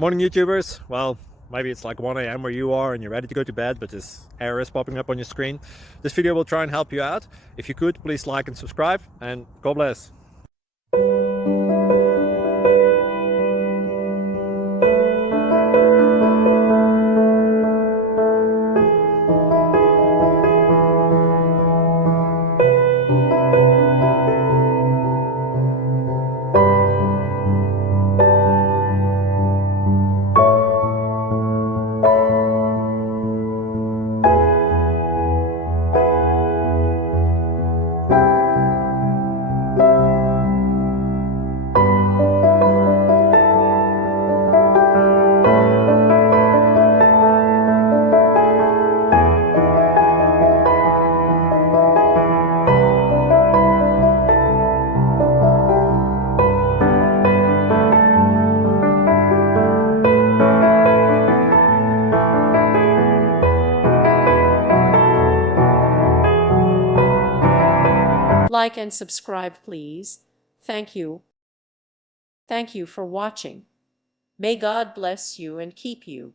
Morning YouTubers. Well, maybe it's like 1 a.m. where you are and you're ready to go to bed, but this error is popping up on your screen. This video will try and help you out. If you could, please like and subscribe, and God bless. Like and subscribe, please. Thank you. Thank you for watching. May God bless you and keep you.